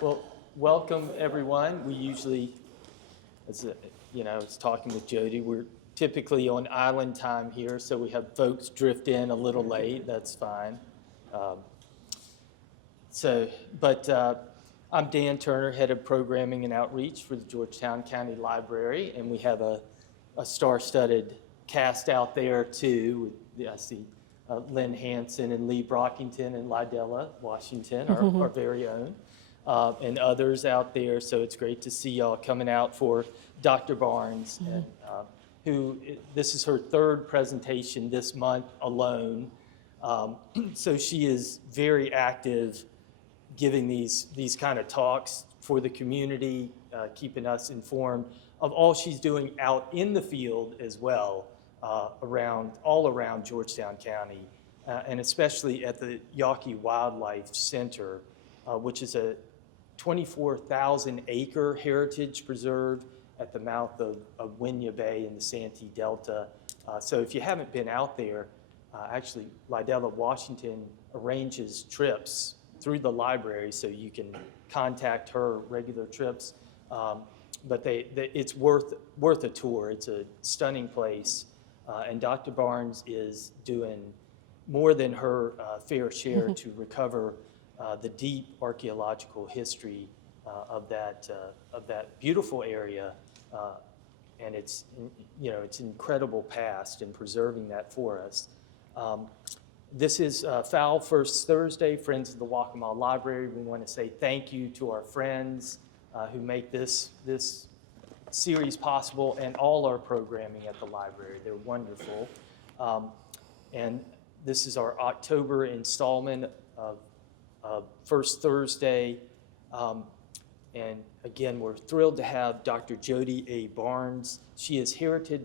Well, welcome everyone. We usually, I was talking with Jodi, we're typically on island time here, so we have folks drift in a little late. That's fine. I'm Dan Turner, Head of Programming and Outreach for the Georgetown County Library, and we have a star-studded cast out there too. I see Lynn Hansen and Lee Brockington and Lydella Washington, our very own, and others out there. So it's great to see y'all coming out for Dr. Barnes, and, this is her third presentation this month alone. So she is very active giving these kind of talks for the community, keeping us informed of all she's doing out in the field as well, all around Georgetown County, and especially at the Yawkey Wildlife Center, which is a 24,000-acre heritage preserve at the mouth of Winya Bay in the Santee Delta. So if you haven't been out there, actually, Lydella Washington arranges trips through the library, so you can contact her regular trips. But it's worth a tour. It's a stunning place, and Dr. Barnes is doing more than her fair share to recover the deep archaeological history of that beautiful area, and its incredible past, and preserving that for us. This is Foul First Thursday, Friends of the Waccamaw Library. We want to say thank you to our friends who make this series possible, and all our programming at the library. They're wonderful. And this is our October installment of First Thursday. And again, we're thrilled to have Dr. Jodi A. Barnes. She is Heritage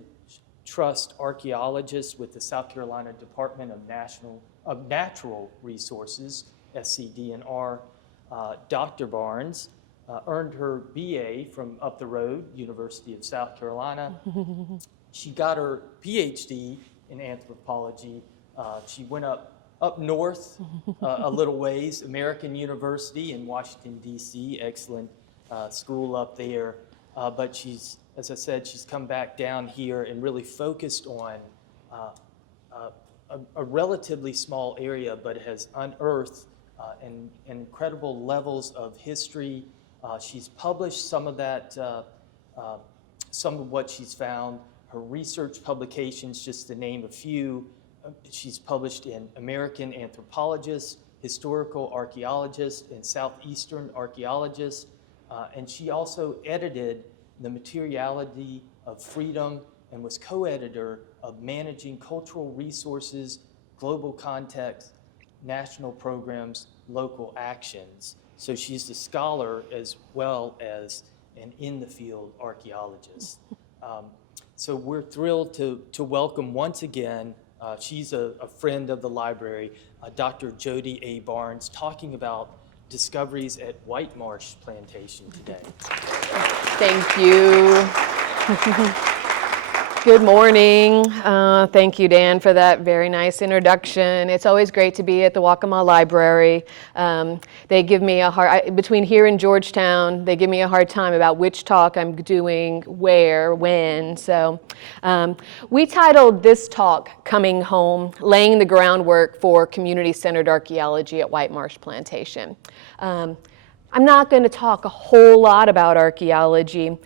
Trust archaeologist with the South Carolina Department of Natural Resources, SCD&R. Dr. Barnes earned her BA from up the road, University of South Carolina. She got her Ph.D. in anthropology. She went up north a little ways, American University in Washington, D.C., excellent school up there. But she's, as I said, she's come back down here and really focused on a relatively small area, but has unearthed incredible levels of history. She's published some of that, some of what she's found. Her research publications, just to name a few, she's published in American Anthropologist, Historical Archaeologist, and Southeastern Archaeologist. And she also edited The Materiality of Freedom and was co-editor of Managing Cultural Resources, Global Context, National Programs, Local Actions. So she's a scholar as well as an in-the-field archaeologist. So we're thrilled to welcome once again, she's a friend of the library, Dr. Jodi A. Barnes, talking about discoveries at White Marsh Plantation today. Thank you. Good morning. Thank you, Dan, for that very nice introduction. It's always great to be at the Waccamaw Library. They give me between here and Georgetown, they give me a hard time about which talk I'm doing, where, when. So we titled this talk, Coming Home, Laying the Groundwork for Community-Centered Archaeology at White Marsh Plantation. I'm not going to talk a whole lot about archaeology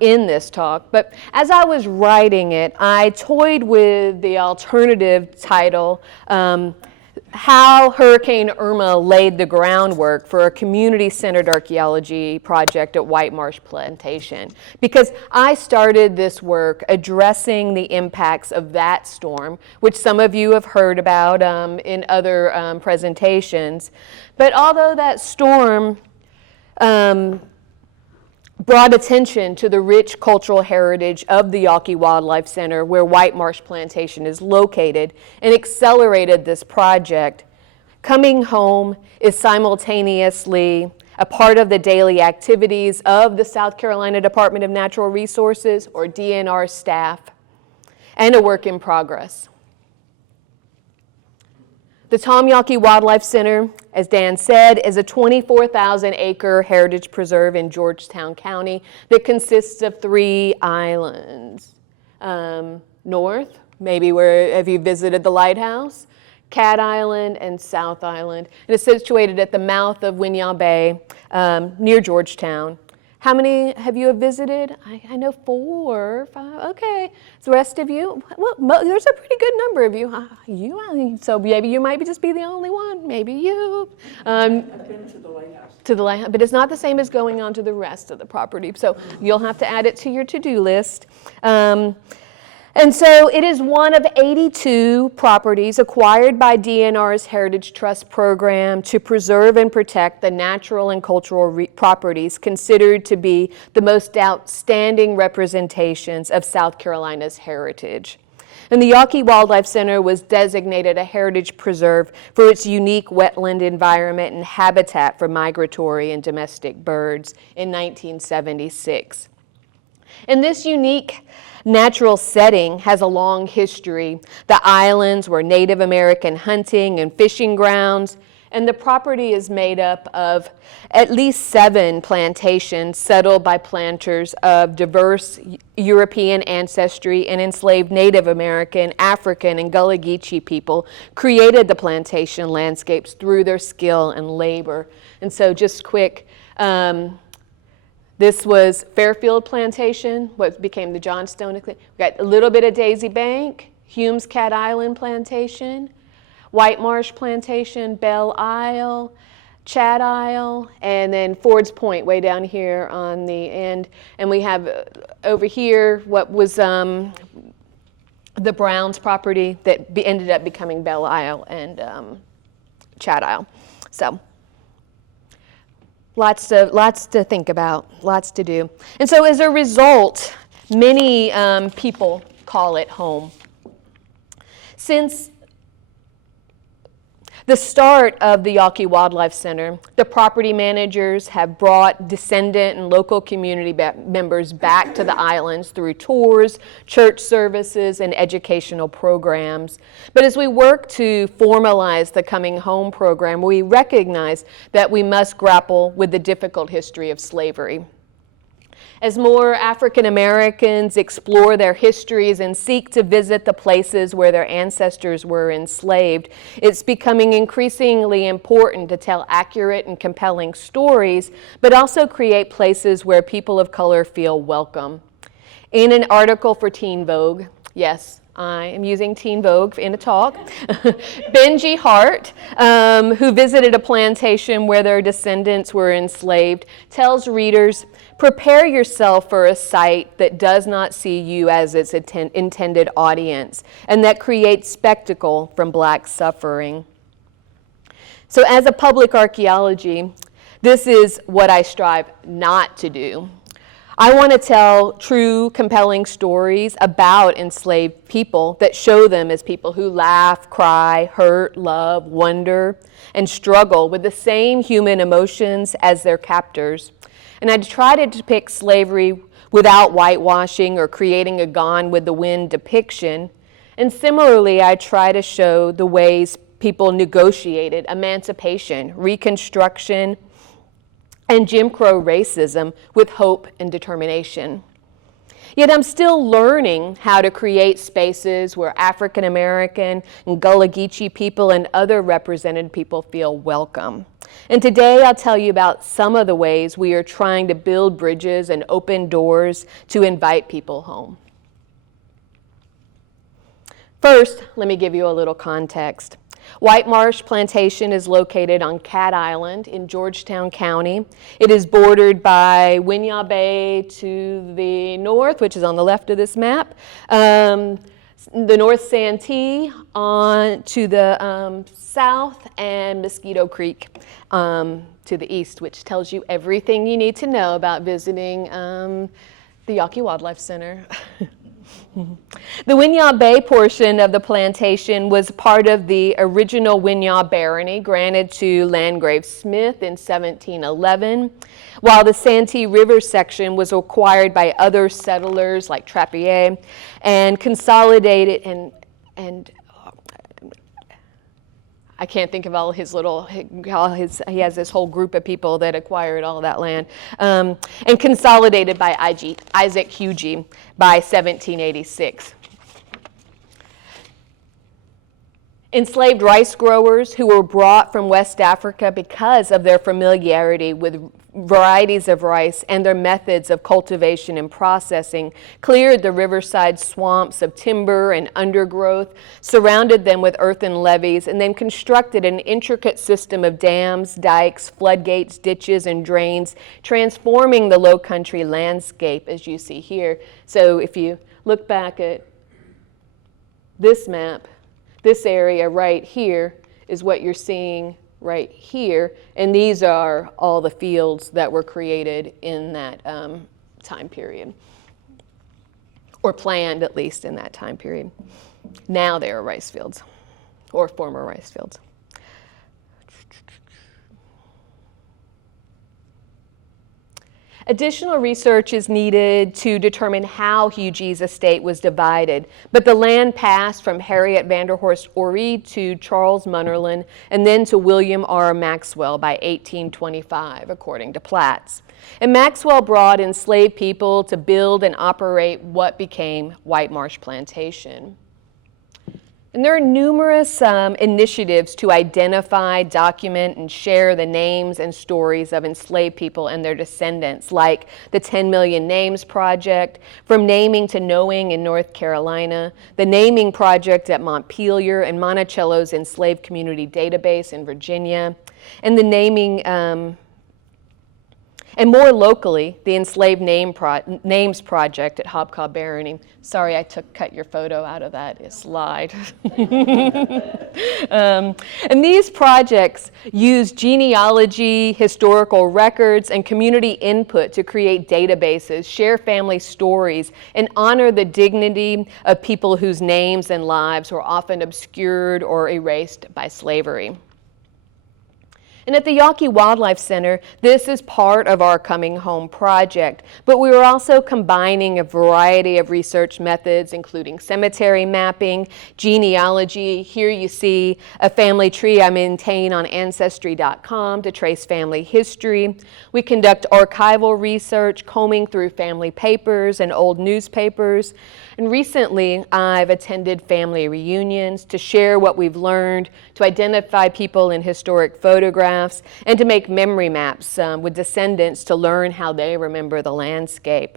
in this talk, but as I was writing it, I toyed with the alternative title, How Hurricane Irma Laid the Groundwork for a Community-Centered Archaeology Project at White Marsh Plantation, because I started this work addressing the impacts of that storm, which some of you have heard about in other presentations. But although that storm brought attention to the rich cultural heritage of the Yawkey Wildlife Center, where White Marsh Plantation is located, and accelerated this project, Coming Home is simultaneously a part of the daily activities of the South Carolina Department of Natural Resources, or DNR staff, and a work in progress. The Tom Yawkey Wildlife Center, as Dan said, is a 24,000-acre heritage preserve in Georgetown County that consists of 3 islands. North, maybe where have you visited the lighthouse? Cat Island and South Island. And it's situated at the mouth of Winyah Bay near Georgetown. How many have you visited? I know 4, 5. Okay. The rest of you? Well, there's a pretty good number of you. So maybe you might just be the only one. Maybe you. I've been to the lighthouse. To the lighthouse, but it's not the same as going on to the rest of the property. So you'll have to add it to your to-do list. And so it is one of 82 properties acquired by DNR's Heritage Trust program to preserve and protect the natural and cultural properties considered to be the most outstanding representations of South Carolina's heritage. And the Yawkey Wildlife Center was designated a heritage preserve for its unique wetland environment and habitat for migratory and domestic birds in 1976. And this unique natural setting has a long history. The islands were Native American hunting and fishing grounds, and the property is made up of at least 7 plantations settled by planters of diverse European ancestry and enslaved Native American, African, and Gullah Geechee people created the plantation landscapes through their skill and labor. And so just quick, this was Fairfield Plantation, what became the Johnstone. We got a little bit of Daisy Bank, Hume's Cat Island Plantation, White Marsh Plantation, Belle Isle, Chat Isle, and then Ford's Point way down here on the end. And we have over here what was the Browns property that ended up becoming Belle Isle and Chat Isle. So lots to think about, lots to do. And so as a result, many people call it home. Since the start of the Yawkey Wildlife Center, the property managers have brought descendant and local community members back to the islands through tours, church services, and educational programs. But as we work to formalize the Coming Home program, we recognize that we must grapple with the difficult history of slavery. As more African Americans explore their histories and seek to visit the places where their ancestors were enslaved, it's becoming increasingly important to tell accurate and compelling stories, but also create places where people of color feel welcome. In an article for Teen Vogue, yes, I am using Teen Vogue in a talk. Benji Hart, who visited a plantation where their descendants were enslaved, tells readers, prepare yourself for a site that does not see you as its intended audience and that creates spectacle from Black suffering. So as a public archaeology, this is what I strive not to do. I want to tell true, compelling stories about enslaved people that show them as people who laugh, cry, hurt, love, wonder, and struggle with the same human emotions as their captors. And I try to depict slavery without whitewashing or creating a Gone with the Wind depiction. And similarly, I try to show the ways people negotiated emancipation, Reconstruction, and Jim Crow racism with hope and determination. Yet I'm still learning how to create spaces where African American and Gullah Geechee people and other represented people feel welcome. And today I'll tell you about some of the ways we are trying to build bridges and open doors to invite people home. First, let me give you a little context. White Marsh Plantation is located on Cat Island in Georgetown County. It is bordered by Winyah Bay to the north, which is on the left of this map, the North Santee on to the south, and Mosquito Creek to the east, which tells you everything you need to know about visiting the Yawkey Wildlife Center. The Winyah Bay portion of the plantation was part of the original Winyah Barony granted to Landgrave Smith in 1711, while the Santee River section was acquired by other settlers like Trappier and consolidated and I can't think of all his he has this whole group of people that acquired all of that land, and consolidated by Isaac Hugie by 1786. Enslaved rice growers who were brought from West Africa because of their familiarity with varieties of rice and their methods of cultivation and processing cleared the riverside swamps of timber and undergrowth, surrounded them with earthen levees, and then constructed an intricate system of dams, dikes, floodgates, ditches, and drains, transforming the low-country landscape as you see here. So if you look back at this map, this area right here is what you're seeing right here, and these are all the fields that were created in that time period, or planned at least in that time period. Now they are rice fields, or former rice fields. Additional research is needed to determine how Hugie's estate was divided, but the land passed from Harriet Vanderhorst Ory to Charles Munnerlyn and then to William R. Maxwell by 1825, according to plats. And Maxwell brought enslaved people to build and operate what became White Marsh Plantation. And there are numerous initiatives to identify, document, and share the names and stories of enslaved people and their descendants, like the 10 Million Names Project, From Naming to Knowing in North Carolina, the Naming Project at Montpelier, and Monticello's Enslaved Community Database in Virginia, and the naming and more locally, the Enslaved Names Project at Hobcob Barony. Sorry, I cut your photo out of that slide. And these projects use genealogy, historical records, and community input to create databases, share family stories, and honor the dignity of people whose names and lives were often obscured or erased by slavery. And at the Yawkey Wildlife Center, this is part of our Coming Home project, but we are also combining a variety of research methods, including cemetery mapping, genealogy. Here you see a family tree I maintain on Ancestry.com to trace family history. We conduct archival research, combing through family papers and old newspapers. And recently, I've attended family reunions to share what we've learned, to identify people in historic photographs, and to make memory maps with descendants to learn how they remember the landscape.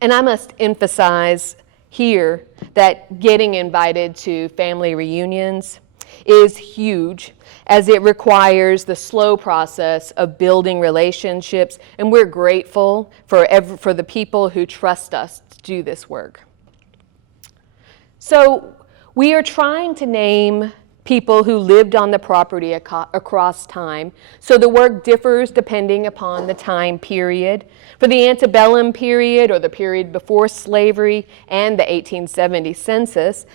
And I must emphasize here that getting invited to family reunions is huge, as it requires the slow process of building relationships, and we're grateful for the people who trust us to do this work. So we are trying to name people who lived on the property across time, so the work differs depending upon the time period. For the antebellum period, or the period before slavery and the 1870 census,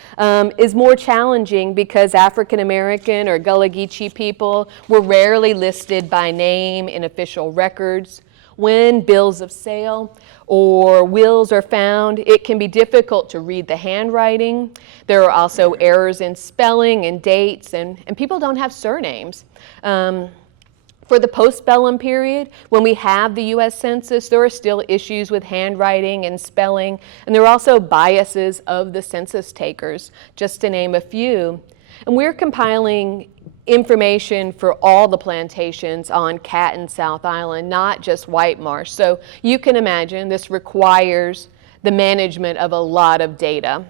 is more challenging because African American or Gullah Geechee people were rarely listed by name in official records. When bills of sale or wills are found, it can be difficult to read the handwriting. There are also errors in spelling and dates, and people don't have surnames. For the postbellum period, when we have the U.S. Census, there are still issues with handwriting and spelling, and there are also biases of the census takers, just to name a few. And we're compiling information for all the plantations on Cat and South Island, not just White Marsh. So you can imagine this requires the management of a lot of data.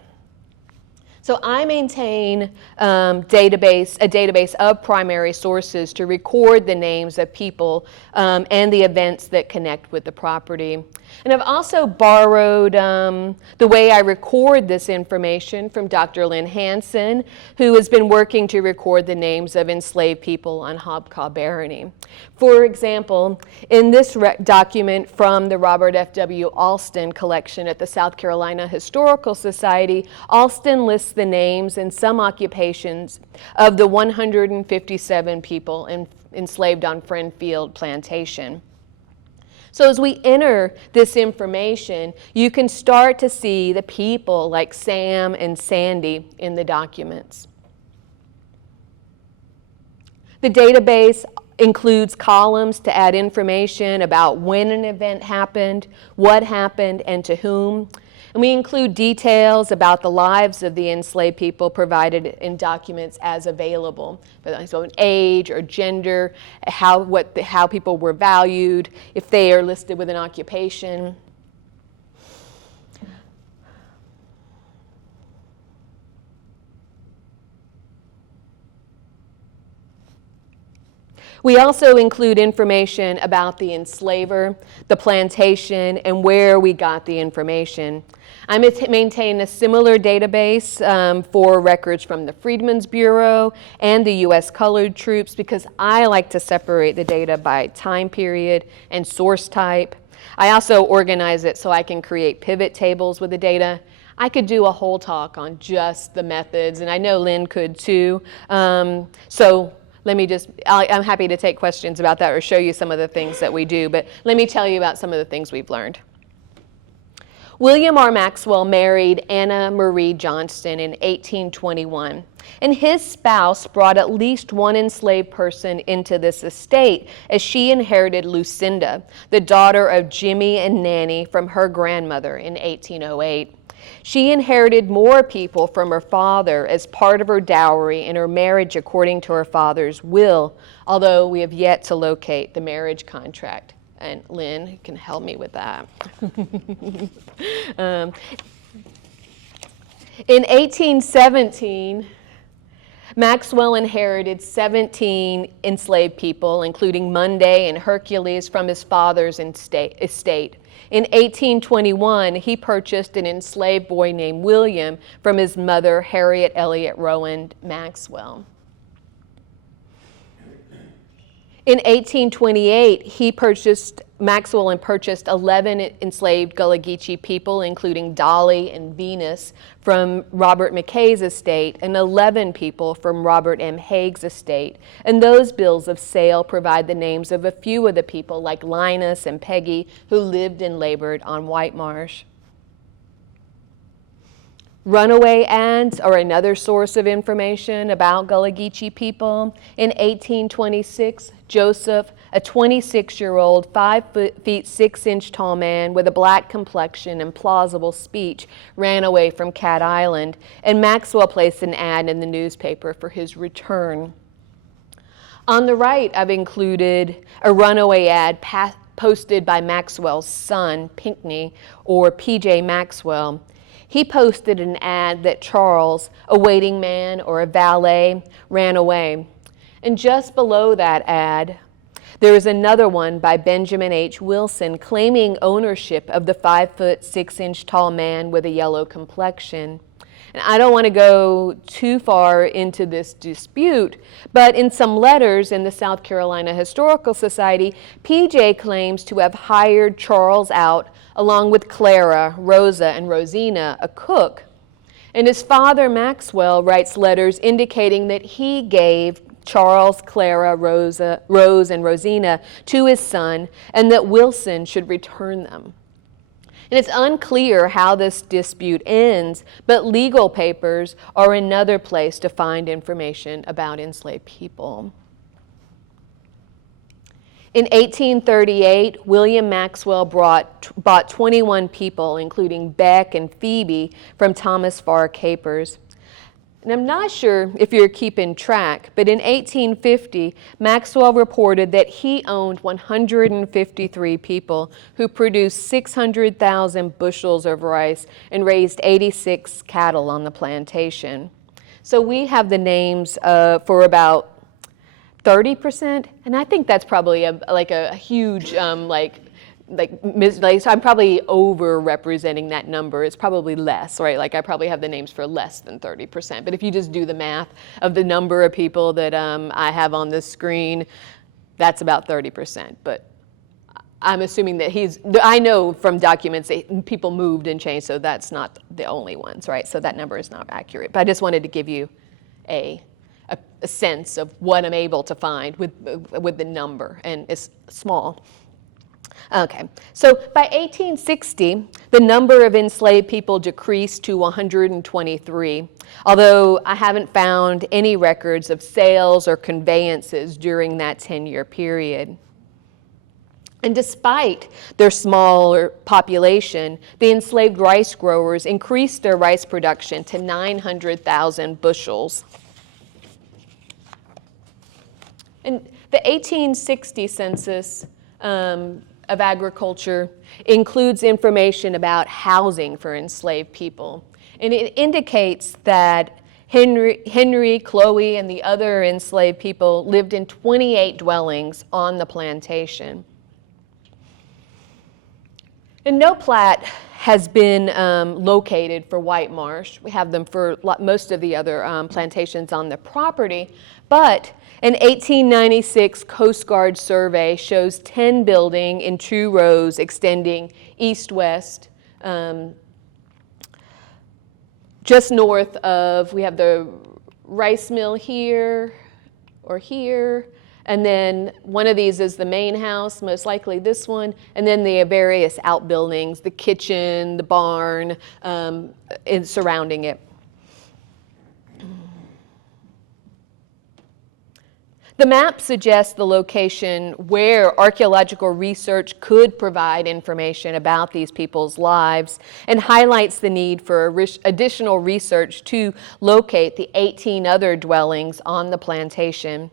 So I maintain a database of primary sources to record the names of people and the events that connect with the property. And I've also borrowed the way I record this information from Dr. Lynn Hansen, who has been working to record the names of enslaved people on Hobcob Barony. For example, in this document from the Robert F.W. Alston collection at the South Carolina Historical Society, Alston lists the names and some occupations of the 157 people enslaved on Friend Field Plantation. So as we enter this information, you can start to see the people like Sam and Sandy in the documents. The database includes columns to add information about when an event happened, what happened, and to whom. And we include details about the lives of the enslaved people provided in documents as available. So an age or gender, how people were valued, if they are listed with an occupation. We also include information about the enslaver, the plantation, and where we got the information. I maintain a similar database for records from the Freedmen's Bureau and the U.S. Colored Troops because I like to separate the data by time period and source type. I also organize it so I can create pivot tables with the data. I could do a whole talk on just the methods, and I know Lynn could too. So let me I'm happy to take questions about that or show you some of the things that we do, but let me tell you about some of the things we've learned. William R. Maxwell married Anna Marie Johnston in 1821, and his spouse brought at least one enslaved person into this estate as she inherited Lucinda, the daughter of Jimmy and Nanny, from her grandmother in 1808. She inherited more people from her father as part of her dowry in her marriage according to her father's will, although we have yet to locate the marriage contract. And Lynn can help me with that. In 1817, Maxwell inherited 17 enslaved people, including Monday and Hercules, from his father's estate. In 1821, he purchased an enslaved boy named William from his mother, Harriet Elliott Rowan Maxwell. In 1828, Maxwell purchased 11 enslaved Gullah Geechee people, including Dolly and Venus, from Robert McKay's estate, and 11 people from Robert M. Haig's estate. And those bills of sale provide the names of a few of the people, like Linus and Peggy, who lived and labored on White Marsh. Runaway ads are another source of information about Gullah Geechee people. In 1826, Joseph, a 26-year-old, 5 feet 6 inch tall man with a black complexion and plausible speech, ran away from Cat Island, and Maxwell placed an ad in the newspaper for his return. On the right, I've included a runaway ad posted by Maxwell's son, Pinckney, or P.J. Maxwell. He posted an ad that Charles, a waiting man or a valet, ran away. And just below that ad, there is another one by Benjamin H. Wilson claiming ownership of the 5 foot 6 inch tall man with a yellow complexion. And I don't want to go too far into this dispute, but in some letters in the South Carolina Historical Society, PJ claims to have hired Charles out along with Clara, Rosa, and Rosina, a cook. And his father, Maxwell, writes letters indicating that he gave Charles, Clara, Rose, and Rosina to his son, and that Wilson should return them. And it's unclear how this dispute ends, but legal papers are another place to find information about enslaved people. In 1838, William Maxwell bought 21 people, including Beck and Phoebe, from Thomas Farr Capers. And I'm not sure if you're keeping track, but in 1850, Maxwell reported that he owned 153 people who produced 600,000 bushels of rice and raised 86 cattle on the plantation. So we have the names for about 30%, and I think that's probably a huge so I'm probably over-representing that number. It's probably less, right? Like I probably have the names for less than 30%. But if you just do the math of the number of people that I have on this screen, that's about 30%. But I'm assuming that I know from documents that people moved and changed, so that's not the only ones, right? So that number is not accurate. But I just wanted to give you a sense of what I'm able to find with the number, and it's small. Okay, so by 1860, the number of enslaved people decreased to 123, although I haven't found any records of sales or conveyances during that 10-year period. And despite their smaller population, the enslaved rice growers increased their rice production to 900,000 bushels. And the 1860 census of agriculture includes information about housing for enslaved people. And it indicates that Henry, Chloe, and the other enslaved people lived in 28 dwellings on the plantation. And no plat has been located for White Marsh. We have them for most of the other plantations on the property, but an 1896 Coast Guard survey shows 10 buildings in 2 rows extending east-west, just north of, we have the rice mill here or here, and then one of these is the main house, most likely this one, and then the various outbuildings, the kitchen, the barn, surrounding it. The map suggests the location where archaeological research could provide information about these people's lives and highlights the need for additional research to locate the 18 other dwellings on the plantation.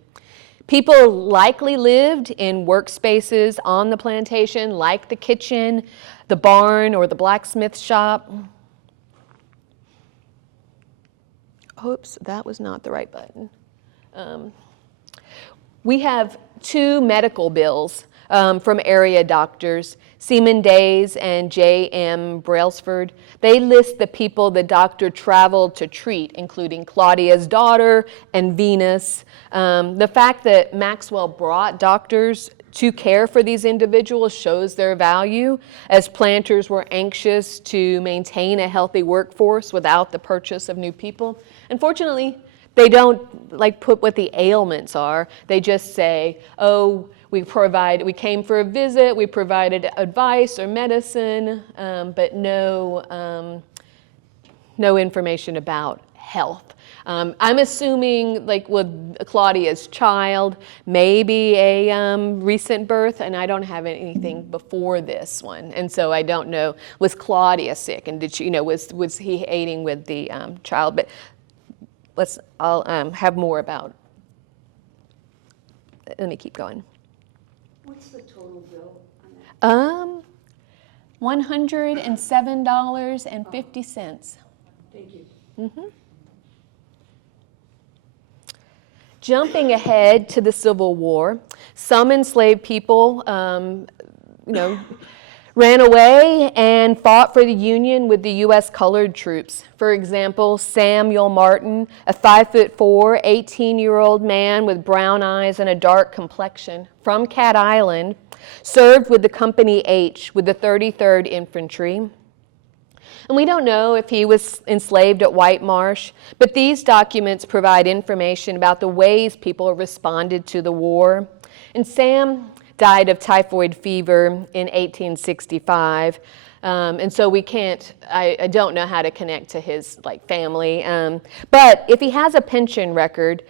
People likely lived in workspaces on the plantation, like the kitchen, the barn, or the blacksmith shop. Oops, that was not the right button. We have 2 medical bills from area doctors, Seaman Days and J.M. Brailsford. They list the people the doctor traveled to treat, including Claudia's daughter and Venus. The fact that Maxwell brought doctors to care for these individuals shows their value, as planters were anxious to maintain a healthy workforce without the purchase of new people. Unfortunately, they don't put what the ailments are. They just say, oh, we came for a visit, we provided advice or medicine, but no information about health. I'm assuming, with Claudia's child, maybe a recent birth, and I don't have anything before this one, and so I don't know. Was Claudia sick, and did she, was he aiding with the child? But I'll have more about. Let me keep going. What's the total bill on that? $107.50. Thank you. Jumping ahead to the Civil War, some enslaved people, ran away and fought for the Union with the U.S. colored troops. For example, Samuel Martin, a 5'4", 18-year-old man with brown eyes and a dark complexion from Cat Island, served with the Company H with the 33rd Infantry. And we don't know if he was enslaved at White Marsh, but these documents provide information about the ways people responded to the war. And Sam died of typhoid fever in 1865. And so I don't know how to connect to his family. But if he has a pension record,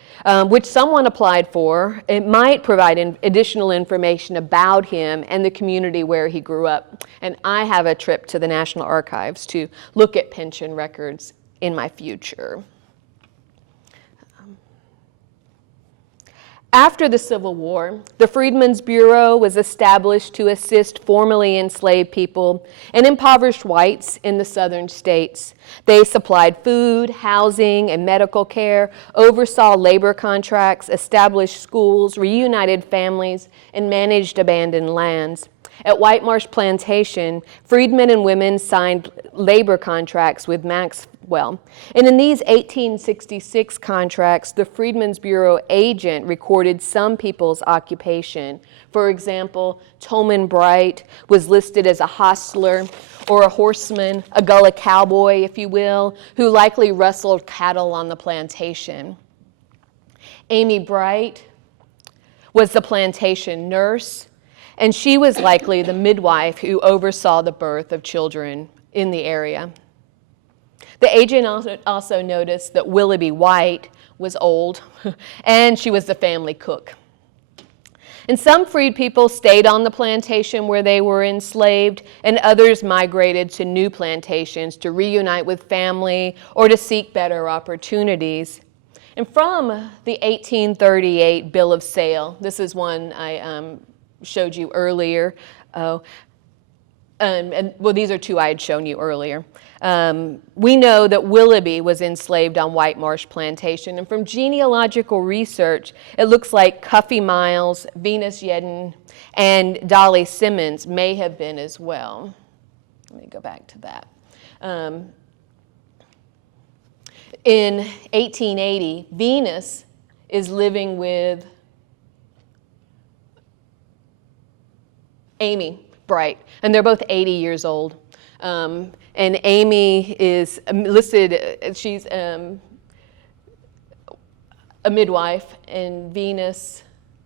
which someone applied for, it might provide additional information about him and the community where he grew up. And I have a trip to the National Archives to look at pension records in my future. After the Civil War, the Freedmen's Bureau was established to assist formerly enslaved people and impoverished whites in the southern states. They supplied food, housing, and medical care, oversaw labor contracts, established schools, reunited families, and managed abandoned lands. At White Marsh Plantation, freedmen and women signed labor contracts with Maxwell. And in these 1866 contracts, the Freedmen's Bureau agent recorded some people's occupation. For example, Tolman Bright was listed as a hostler or a horseman, a gullah cowboy, if you will, who likely rustled cattle on the plantation. Amy Bright was the plantation nurse. And she was likely the midwife who oversaw the birth of children in the area. The agent also noticed that Willoughby White was old, and she was the family cook. And some freed people stayed on the plantation where they were enslaved, and others migrated to new plantations to reunite with family or to seek better opportunities. And from the 1838 Bill of Sale, this is one I showed you earlier. These are two I had shown you earlier. We know that Willoughby was enslaved on White Marsh Plantation, and from genealogical research, it looks like Cuffy Miles, Venus Yedden, and Dolly Simmons may have been as well. Let me go back to that. In 1880, Venus is living with Amy Bright, and they're both 80 years old. And Amy is listed, she's a midwife, and Venus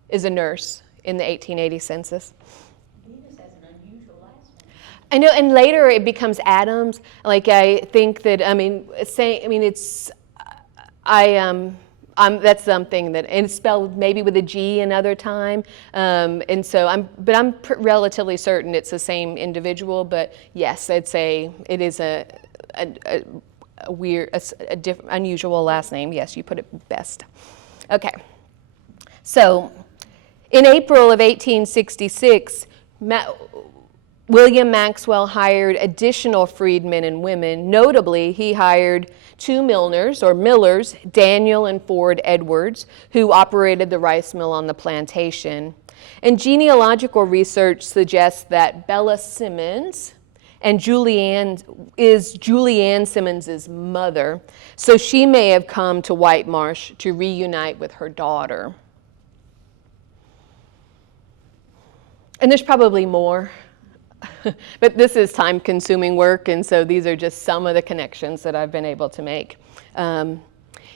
is a nurse in the 1880 census. Venus has an unusual last name. I know, and later it becomes Adams. Like, I think that, that's something that, and it's spelled maybe with a G another time, and so I'm relatively certain it's the same individual. But yes, it is a weird, different, unusual last name. Yes, you put it best. Okay, so in April of 1866, William Maxwell hired additional freedmen and women. Notably, he hired two millers, Daniel and Ford Edwards, who operated the rice mill on the plantation. And genealogical research suggests that Bella Simmons and is Julianne Simmons's mother, so she may have come to White Marsh to reunite with her daughter. And there's probably more. But this is time-consuming work, and so these are just some of the connections that I've been able to make. In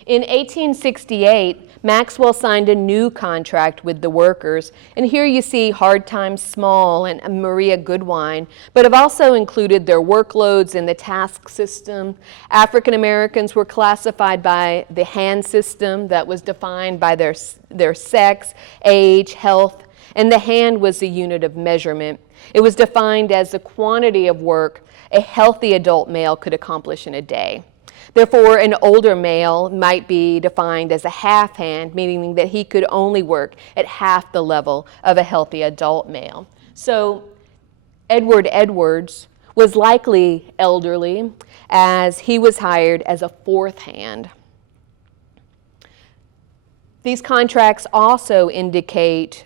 1868, Maxwell signed a new contract with the workers, and here you see Hard Times Small and Maria Goodwine, but have also included their workloads in the task system. African Americans were classified by the hand system that was defined by their sex, age, health, and the hand was the unit of measurement. It was defined as the quantity of work a healthy adult male could accomplish in a day. Therefore, an older male might be defined as a half hand, meaning that he could only work at half the level of a healthy adult male. So Edward Edwards was likely elderly, as he was hired as a fourth hand. These contracts also indicate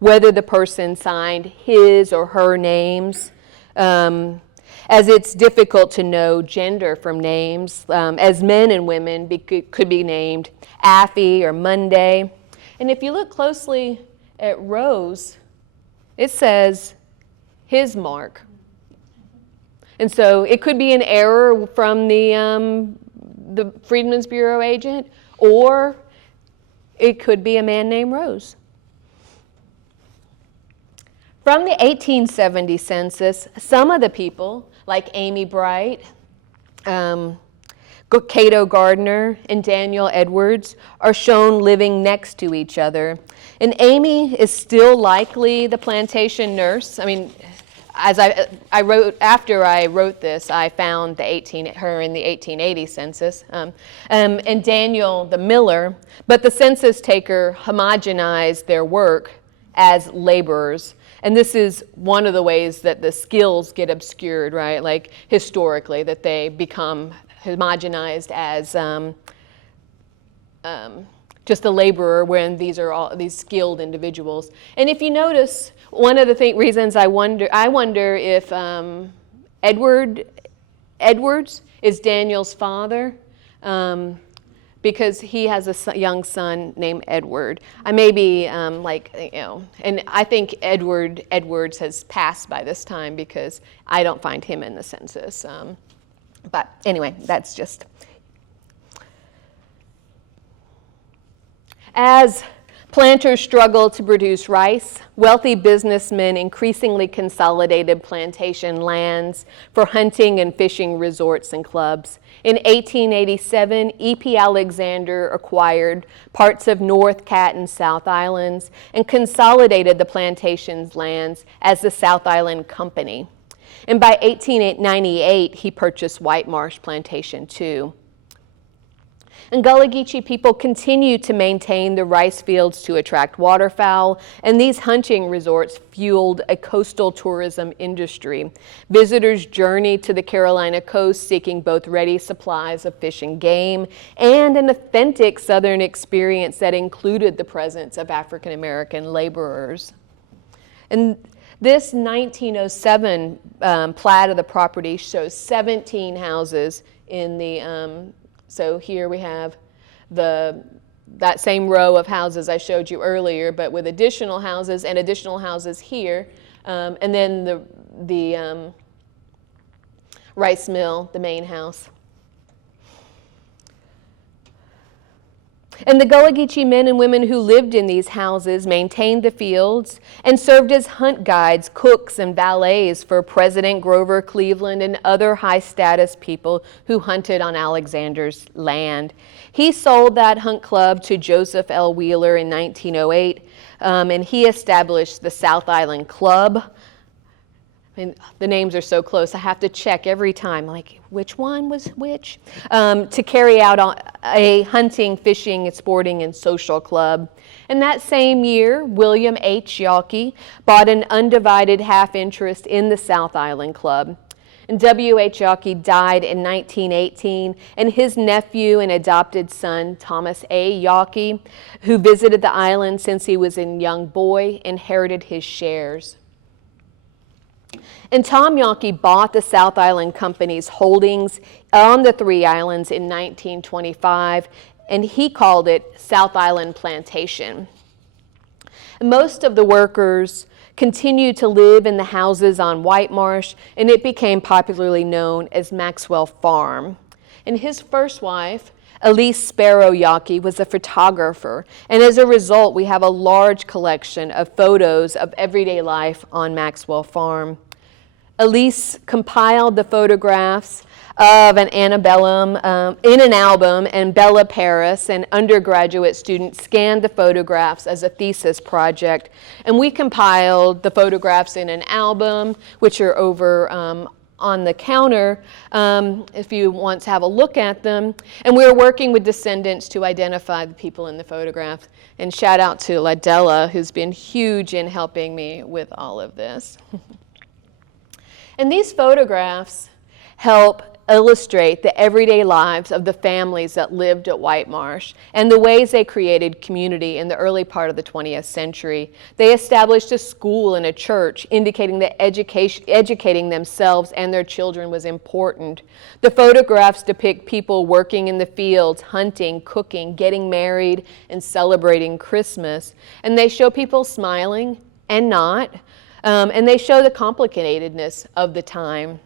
whether the person signed his or her names, as it's difficult to know gender from names, as men and women could be named Affy or Monday. And if you look closely at Rose, it says his mark. And so it could be an error from the Freedmen's Bureau agent, or it could be a man named Rose. From the 1870 census, some of the people, like Amy Bright, Cato Gardner, and Daniel Edwards, are shown living next to each other. And Amy is still likely the plantation nurse. I mean, as after I wrote this, I found her in the 1880 census, and Daniel the miller, but the census taker homogenized their work as laborers. And this is one of the ways that the skills get obscured, right? Like historically, that they become homogenized as just a laborer, when these are all these skilled individuals. And if you notice, one of the reasons I wonder if Edwards is Daniel's father, because he has a young son named Edward. I may be and I think Edwards has passed by this time, because I don't find him in the census. But anyway, that's just. As Planters struggled to produce rice. Wealthy businessmen increasingly consolidated plantation lands for hunting and fishing resorts and clubs. In 1887, E.P. Alexander acquired parts of North Cat and South Islands and consolidated the plantation's lands as the South Island Company. And by 1898, he purchased White Marsh Plantation too. And Gullah Geechee people continue to maintain the rice fields to attract waterfowl, and these hunting resorts fueled a coastal tourism industry. Visitors journeyed to the Carolina coast seeking both ready supplies of fish and game and an authentic Southern experience that included the presence of African American laborers. And this 1907 plat of the property shows 17 houses in the so here we have that same row of houses I showed you earlier, but with additional houses and additional houses here, and then the rice mill, the main house. And the Gullah Geechee men and women who lived in these houses maintained the fields and served as hunt guides, cooks, and valets for President Grover Cleveland and other high-status people who hunted on Alexander's land. He sold that hunt club to Joseph L. Wheeler in 1908, and he established the South Island Club. And the names are so close, I have to check every time, like, which one was which? To carry out a hunting, fishing, sporting, and social club. And that same year, William H. Yawkey bought an undivided half interest in the South Island Club. And W.H. Yawkey died in 1918, and his nephew and adopted son, Thomas A. Yawkey, who visited the island since he was a young boy, inherited his shares. And Tom Yawkey bought the South Island Company's holdings on the three islands in 1925, and he called it South Island Plantation. Most of the workers continued to live in the houses on White Marsh, and it became popularly known as Maxwell Farm. And his first wife, Elise Sparrow Yawkey, was a photographer, and as a result, we have a large collection of photos of everyday life on Maxwell Farm. Elise compiled the photographs of an antebellum in an album, and Bella Paris, an undergraduate student, scanned the photographs as a thesis project. And we compiled the photographs in an album, which are over on the counter if you want to have a look at them. And we were working with descendants to identify the people in the photographs. And shout out to Ladella, who's been huge in helping me with all of this. And these photographs help illustrate the everyday lives of the families that lived at White Marsh and the ways they created community in the early part of the 20th century. They established a school and a church, indicating that educating themselves and their children was important. The photographs depict people working in the fields, hunting, cooking, getting married, and celebrating Christmas. And they show people smiling and not. And they show the complicatedness of the time.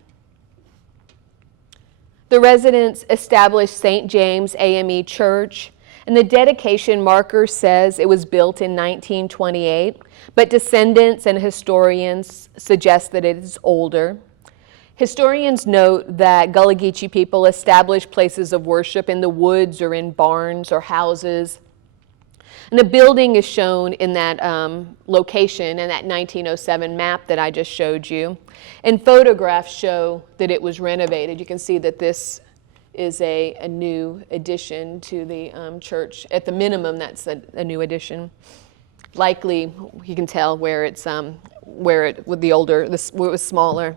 The residents established St. James AME Church, and the dedication marker says it was built in 1928, but descendants and historians suggest that it is older. Historians note that Gullah Geechee people established places of worship in the woods or in barns or houses. And the building is shown in that location in that 1907 map that I just showed you. And photographs show that it was renovated. You can see that this is a new addition to the church. At the minimum, that's a new addition. Likely, you can tell where it's where it with the older, where it was smaller.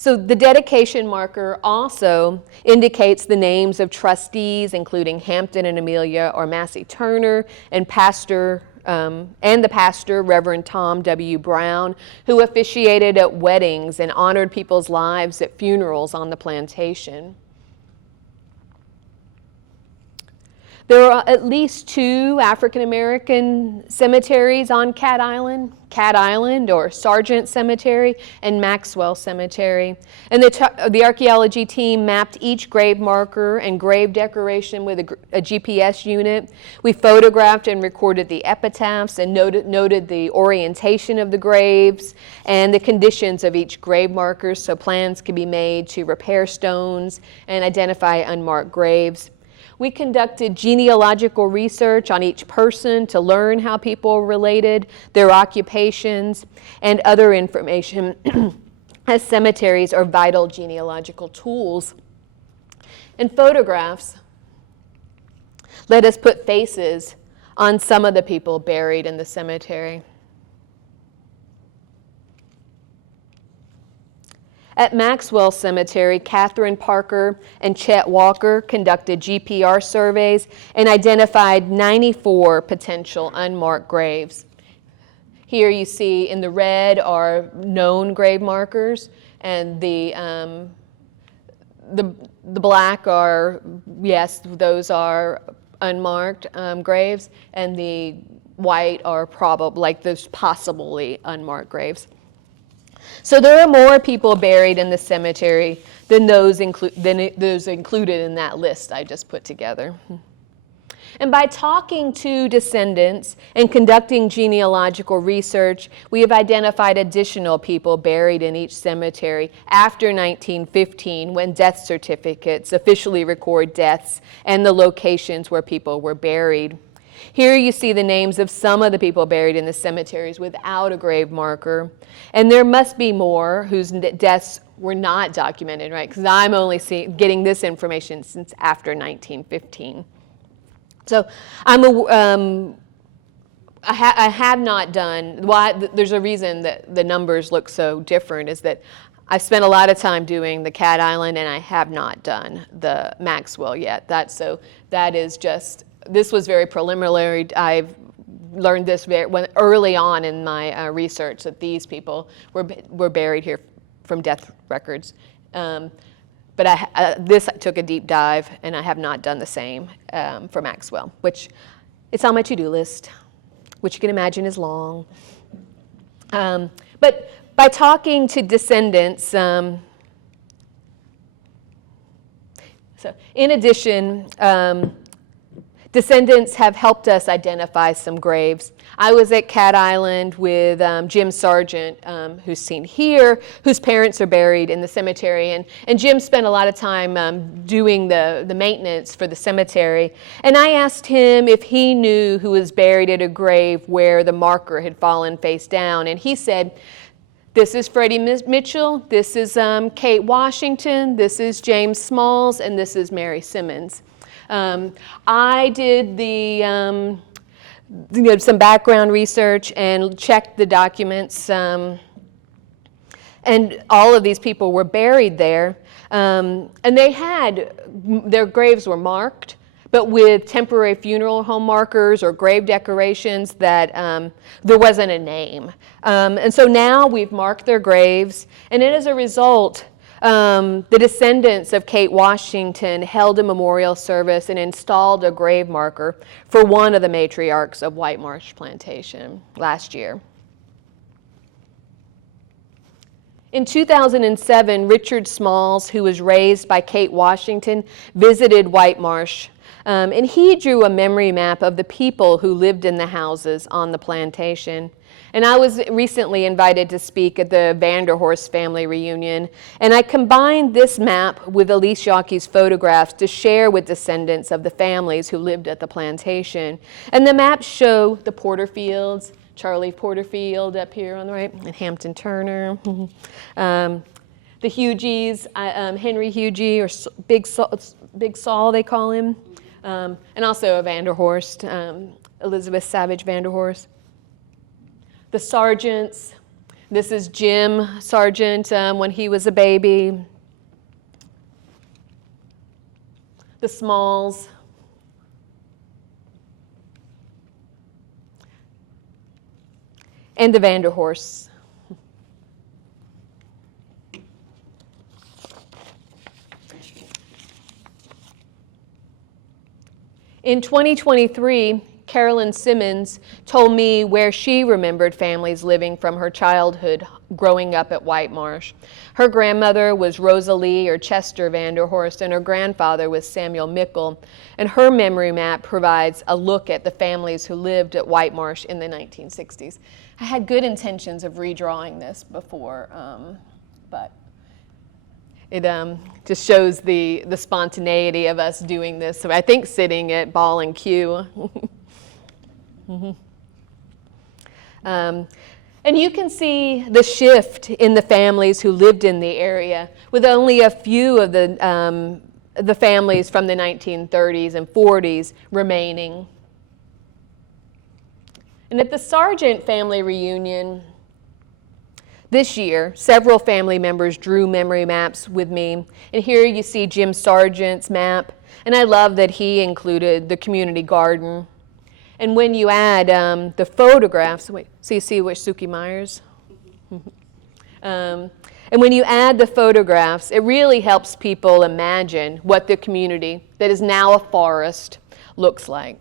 So the dedication marker also indicates the names of trustees, including Hampton and Amelia or Massey Turner, and the pastor, Reverend Tom W. Brown, who officiated at weddings and honored people's lives at funerals on the plantation. There are at least 2 African American cemeteries on Cat Island or Sargent Cemetery, and Maxwell Cemetery. And the archaeology team mapped each grave marker and grave decoration with a GPS unit. We photographed and recorded the epitaphs and noted the orientation of the graves and the conditions of each grave marker, so plans could be made to repair stones and identify unmarked graves. We conducted genealogical research on each person to learn how people related, their occupations, and other information, as cemeteries are vital genealogical tools. And photographs let us put faces on some of the people buried in the cemetery. At Maxwell Cemetery, Catherine Parker and Chet Walker conducted GPR surveys and identified 94 potential unmarked graves. Here you see in the red are known grave markers, and the black are, yes, those are unmarked graves, and the white are probably, like those possibly unmarked graves. So there are more people buried in the cemetery than those included in that list I just put together. And by talking to descendants and conducting genealogical research, we have identified additional people buried in each cemetery after 1915, when death certificates officially record deaths and the locations where people were buried. Here you see the names of some of the people buried in the cemeteries without a grave marker. And there must be more whose deaths were not documented, right? Because I'm only getting this information since after 1915. So I have not done, there's a reason that the numbers look so different, is that I've spent a lot of time doing the Cat Island, and I have not done the Maxwell yet. This was very preliminary. I've learned this early on in my research, that these people were buried here from death records. But this took a deep dive, and I have not done the same for Maxwell, which it's on my to-do list, which you can imagine is long. But by talking to descendants, so in addition, descendants have helped us identify some graves. I was at Cat Island with Jim Sargent, who's seen here, whose parents are buried in the cemetery. And Jim spent a lot of time doing the maintenance for the cemetery. And I asked him if he knew who was buried at a grave where the marker had fallen face down. And he said, this is Freddie Mitchell, this is Kate Washington, this is James Smalls, and this is Mary Simmons. I did some background research and checked the documents, and all of these people were buried there. And their graves were marked, but with temporary funeral home markers or grave decorations that there wasn't a name. And so now we've marked their graves, and as a result, the descendants of Kate Washington held a memorial service and installed a grave marker for one of the matriarchs of White Marsh Plantation last year. In 2007, Richard Smalls, who was raised by Kate Washington, visited White Marsh, and he drew a memory map of the people who lived in the houses on the plantation. And I was recently invited to speak at the Vanderhorst family reunion, and I combined this map with Elise Yockey's photographs to share with descendants of the families who lived at the plantation. And the maps show the Porterfields, Charlie Porterfield up here on the right, and Hampton Turner, the Hughes, Henry Hughie, or Big Saul they call him, and also a Vanderhorst, Elizabeth Savage Vanderhorst. The Sargents, this is Jim Sargent when he was a baby. The Smalls. And the Vanderhorsts. In 2023, Carolyn Simmons told me where she remembered families living from her childhood growing up at White Marsh. Her grandmother was Rosalie or Chester Vanderhorst, and her grandfather was Samuel Mickle. And her memory map provides a look at the families who lived at White Marsh in the 1960s. I had good intentions of redrawing this before, but it just shows the spontaneity of us doing this. So I think sitting at Ball and Q. And you can see the shift in the families who lived in the area, with only a few of the families from the 1930s and 40s remaining. And at the Sargent family reunion this year, several family members drew memory maps with me. And here you see Jim Sargent's map. And I love that he included the community garden. And when you add the photographs, wait, so you see which Suki Myers? And when you add the photographs, it really helps people imagine what the community that is now a forest looked like.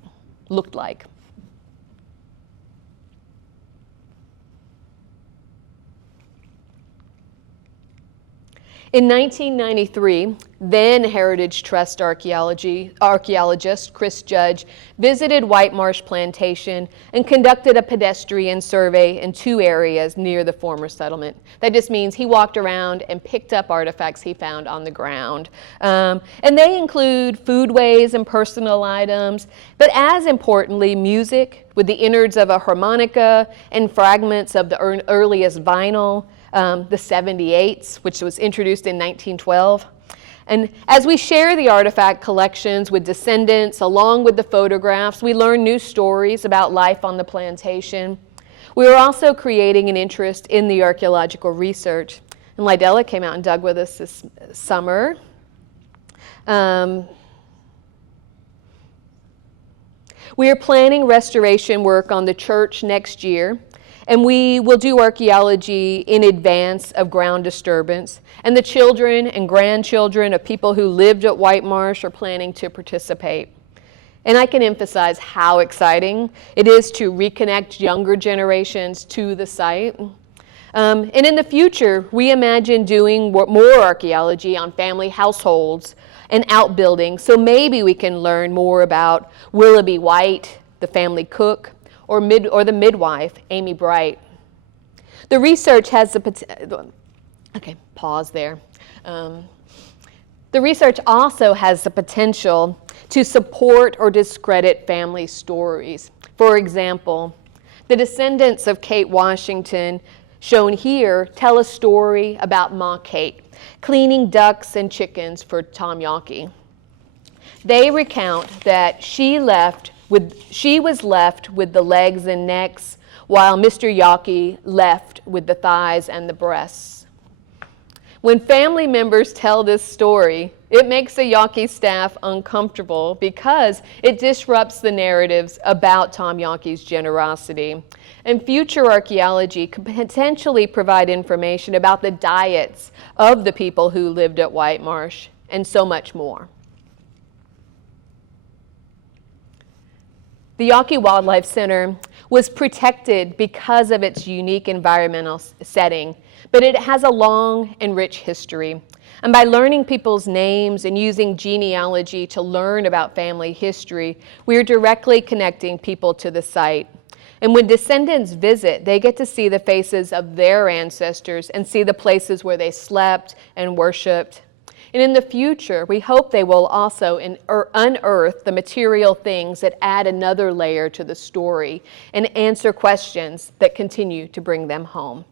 In 1993, then Heritage Trust archaeologist Chris Judge visited White Marsh Plantation and conducted a pedestrian survey in 2 areas near the former settlement. That just means he walked around and picked up artifacts he found on the ground. And they include foodways and personal items, but as importantly, music with the innards of a harmonica and fragments of the earliest vinyl, the 78s, which was introduced in 1912. And as we share the artifact collections with descendants, along with the photographs, we learn new stories about life on the plantation. We are also creating an interest in the archaeological research. And Lydella came out and dug with us this summer. We are planning restoration work on the church next year. And we will do archaeology in advance of ground disturbance. And the children and grandchildren of people who lived at White Marsh are planning to participate. And I can emphasize how exciting it is to reconnect younger generations to the site. And in the future, we imagine doing more archaeology on family households and outbuildings. So maybe we can learn more about Willoughby White, the family cook, or the midwife, Amy Bright. The research has the potential, okay, pause there. The research also has the potential to support or discredit family stories. For example, the descendants of Kate Washington, shown here, tell a story about Ma Kate, cleaning ducks and chickens for Tom Yawkey. They recount that she was left with the legs and necks, while Mr. Yawkey left with the thighs and the breasts. When family members tell this story, it makes the Yawkey staff uncomfortable because it disrupts the narratives about Tom Yawkey's generosity. And future archaeology could potentially provide information about the diets of the people who lived at White Marsh, and so much more. The Yawkey Wildlife Center was protected because of its unique environmental setting, but it has a long and rich history. And by learning people's names and using genealogy to learn about family history, we are directly connecting people to the site. And when descendants visit, they get to see the faces of their ancestors and see the places where they slept and worshiped. And in the future, we hope they will also unearth the material things that add another layer to the story and answer questions that continue to bring them home.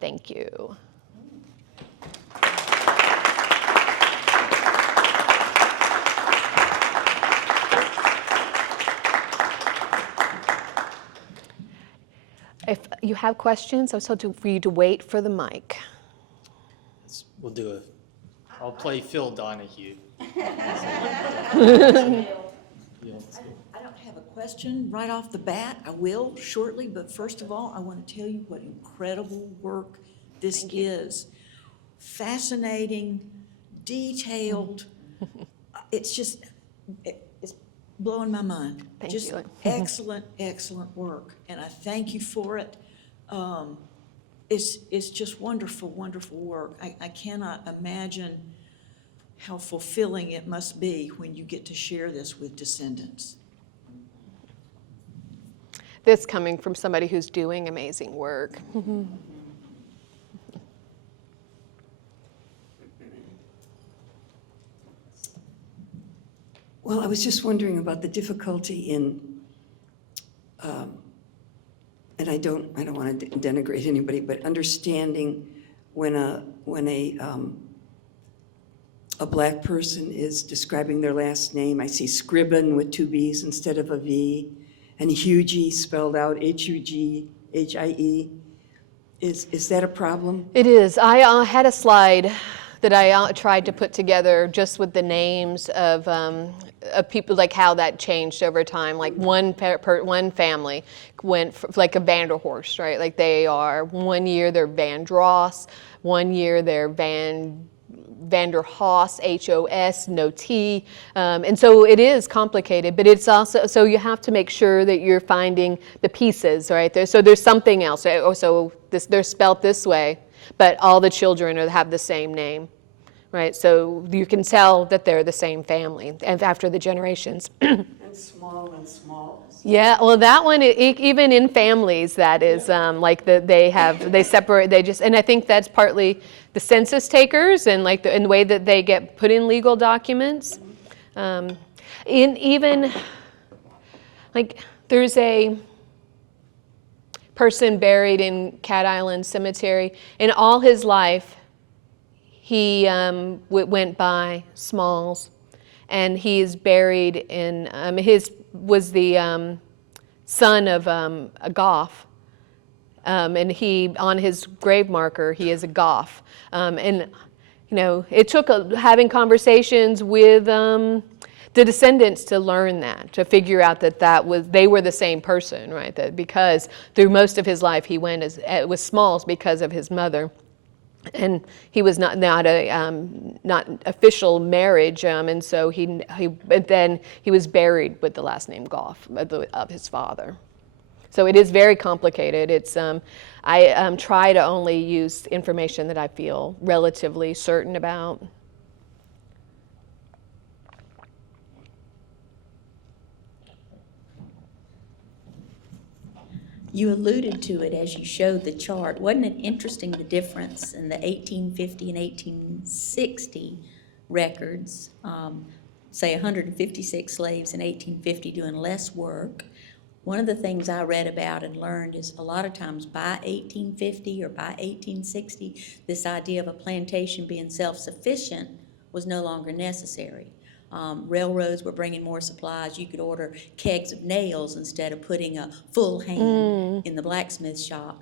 Thank you. If you have questions, I was told for you to wait for the mic. We'll do it. I'll play Phil Donahue. I don't have a question right off the bat. I will shortly, but first of all, I want to tell you what incredible work this is. Fascinating, detailed. It's blowing my mind. Thank Just you. excellent, excellent work, and I thank you for it. It's just wonderful, wonderful work. I cannot imagine how fulfilling it must be when you get to share this with descendants. This coming from somebody who's doing amazing work. Well, I was just wondering about the difficulty in, and I don't want to denigrate anybody, but understanding when a black person is describing their last name. I see Scriben with 2 B's instead of a V, and Hugie spelled out Hughie. Is that a problem? It is. I had a slide that I tried to put together just with the names of people, like how that changed over time. Like one family went like a Vanderhorst, right? Like they are, one year they're Vandross, one year they're Vanderhaas, H-O-S, no T. And so it is complicated, but it's also, so you have to make sure that you're finding the pieces, right? So there's something else. So they're spelt this way, but all the children have the same name, right? So you can tell that they're the same family and after the generations. And small and small. Yeah, well, that one, even in families, that is like they separate, and I think that's partly the census takers and like in the way that they get put in legal documents. Even like there's a person buried in Cat Island Cemetery, and all his life he went by Smalls, and he is buried in was the son of a Goff, and he on his grave marker he is a Goff, and you know it took having conversations with the descendants to learn that, to figure out that they were the same person, right? That because through most of his life he went with Smalls because of his mother. And he was not official marriage, and so but then he was buried with the last name Goff of his father. So it is very complicated. It's I try to only use information that I feel relatively certain about. You alluded to it as you showed the chart. Wasn't it interesting, the difference in the 1850 and 1860 records? Say 156 slaves in 1850 doing less work. One of the things I read about and learned is a lot of times by 1850 or by 1860, this idea of a plantation being self-sufficient was no longer necessary. Railroads were bringing more supplies. You could order kegs of nails instead of putting a full hand in the blacksmith shop.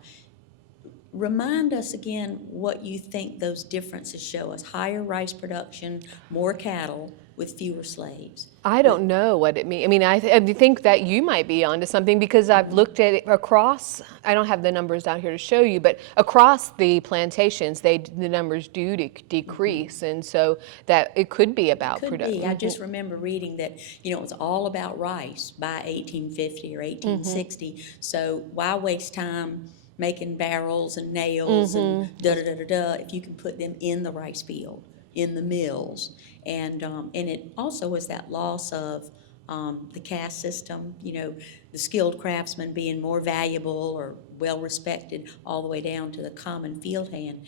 Remind us again what you think those differences show us. Higher rice production, more cattle with fewer slaves. I don't know what it means. I mean, I think that you might be onto something because I've looked at it across, I don't have the numbers out here to show you, but across the plantations, the numbers do decrease, and so that it could be about production. I just remember reading that, you know, it was all about rice by 1850 or 1860, so why waste time making barrels and nails and da-da-da-da-da if you can put them in the rice field, in the mills. And it also was that loss of the caste system, you know, the skilled craftsman being more valuable or well-respected all the way down to the common field hand.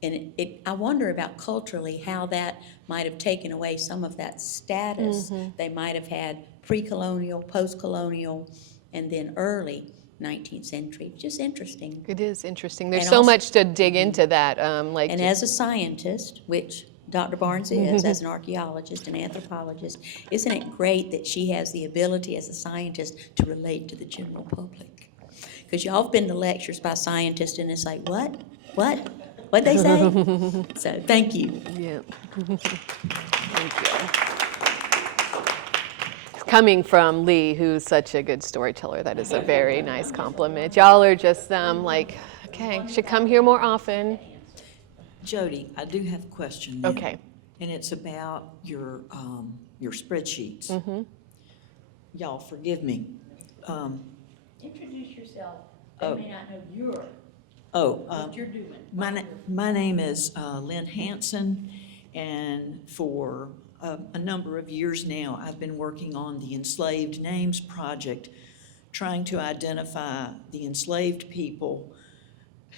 And I wonder about culturally how that might have taken away some of that status they might have had pre-colonial, post-colonial, and then early 19th century. Just interesting. It is interesting. There's And so also- much to dig into that. And as a scientist, which Dr. Barnes is, as an archaeologist and anthropologist, isn't it great that she has the ability as a scientist to relate to the general public? Because y'all have been to lectures by scientists and it's like, what? What'd they say? So, thank you. Yeah. Thank you. Coming from Lee, who's such a good storyteller, that is a very nice compliment. Y'all are just like, okay, should come here more often. Jodi, I do have a question now. Okay. And it's about your spreadsheets. y'all forgive me. Introduce yourself. Oh. They may not know you're, Oh, what you're doing. my name is Lynn Hanson, and for a number of years now, I've been working on the Enslaved Names Project, trying to identify the enslaved people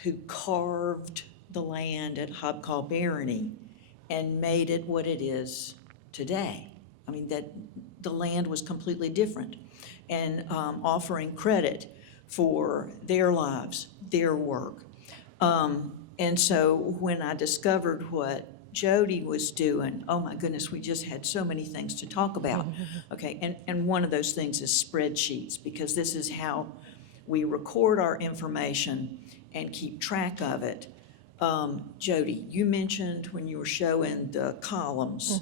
who carved the land at Hobcaw Barony and made it what it is today. I mean, that the land was completely different, and offering credit for their lives, their work. And so when I discovered what Jodi was doing, oh my goodness, we just had so many things to talk about. Okay, and one of those things is spreadsheets, because this is how we record our information and keep track of it. Jodi, you mentioned when you were showing the columns.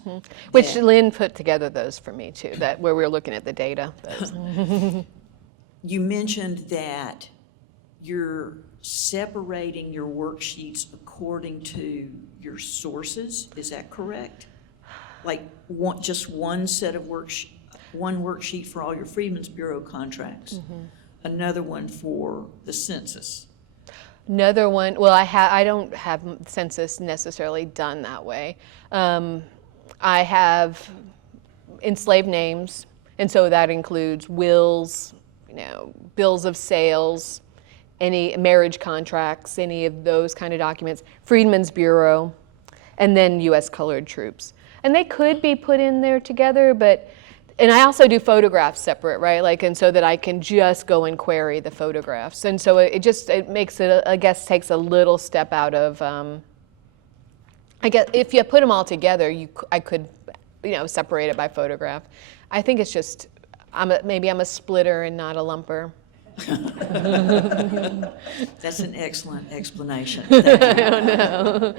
Which that Lynn put together those for me too, that where we were looking at the data. You mentioned that you're separating your worksheets according to your sources, is that correct? Like just one set of one worksheet for all your Freedmen's Bureau contracts, another one for the census. Another one, well, I don't have census necessarily done that way. I have enslaved names, and so that includes wills, bills of sales, any marriage contracts, any of those kind of documents, Freedmen's Bureau, and then U.S. colored troops. And they could be put in there together, and I also do photographs separate, right? And so that I can just go and query the photographs. And so it makes it, I guess, takes a little step out of, I guess, if you put them all together, I could, separate it by photograph. I think it's just, maybe I'm a splitter and not a lumper. That's an excellent explanation. I don't know.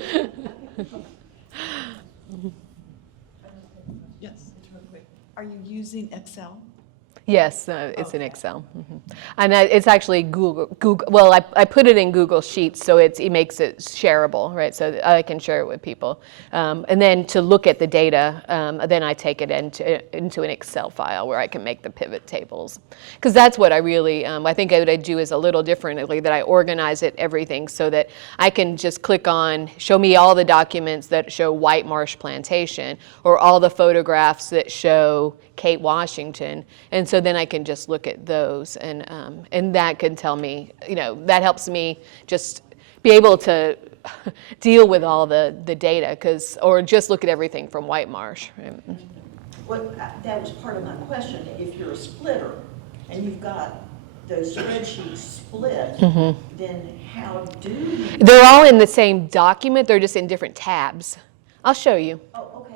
Yes, real quick. Are you using Excel? Yes, it's in Excel. And it's actually Google. Well, I put it in Google Sheets, so it makes it shareable, right? So that I can share it with people. And then to look at the data, then I take it into an Excel file where I can make the pivot tables. Because that's what I really, I think what I do is a little differently, that I organize everything so that I can just click on, show me all the documents that show White Marsh Plantation, or all the photographs that show Kate Washington, and so then I can just look at those, and that can tell me, that helps me just be able to deal with all the data, or just look at everything from White Marsh. Right? Well, that was part of my question. If you're a splitter and you've got those spreadsheets split, then how do you? They're all in the same document. They're just in different tabs. I'll show you. Oh, okay.